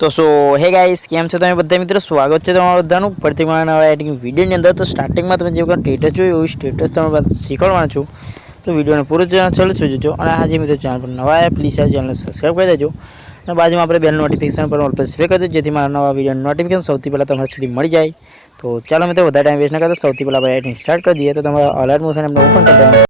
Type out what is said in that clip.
તો હે ગાઈસ કેમ છો તમે બધા મિત્રો સ્વાગત છે તમારા બધાનું ફરીથી મારા નવા એડિટિંગ વિડીયોની અંદર. તો સ્ટાર્ટિંગમાં તમે જે વખત સ્ટેટસ જોયું એવું સ્ટેટસ તમે શીખવાડવાનું છું. તો વિડીયોને પૂરો ચાલુ જોજો. અને આજે મિત્રો ચેનલ પર નવા આવ્યા પ્લીઝ આ ચેનલને સબસ્ક્રાઈબ કરી દેજો. અને બાજુમાં આપણે બેલ નોટિફિકેશન પર ઓલ પર સિલેક્ટ કરી દેજો, જેથી મારા નવા વિડીયોનું નોટિફિકેશન સૌથી પહેલાં તમારા સુધી મળી જાય. તો ચાલો મિત્રો વધારે ટાઈમ વેસ્ટ ન કરતા સૌથી પહેલાં આપણે એડિટિંગ સ્ટાર્ટ કરી દઈએ. તો તમારા અલર્ટ મોશન એમને ઓપન કરી દેવાનું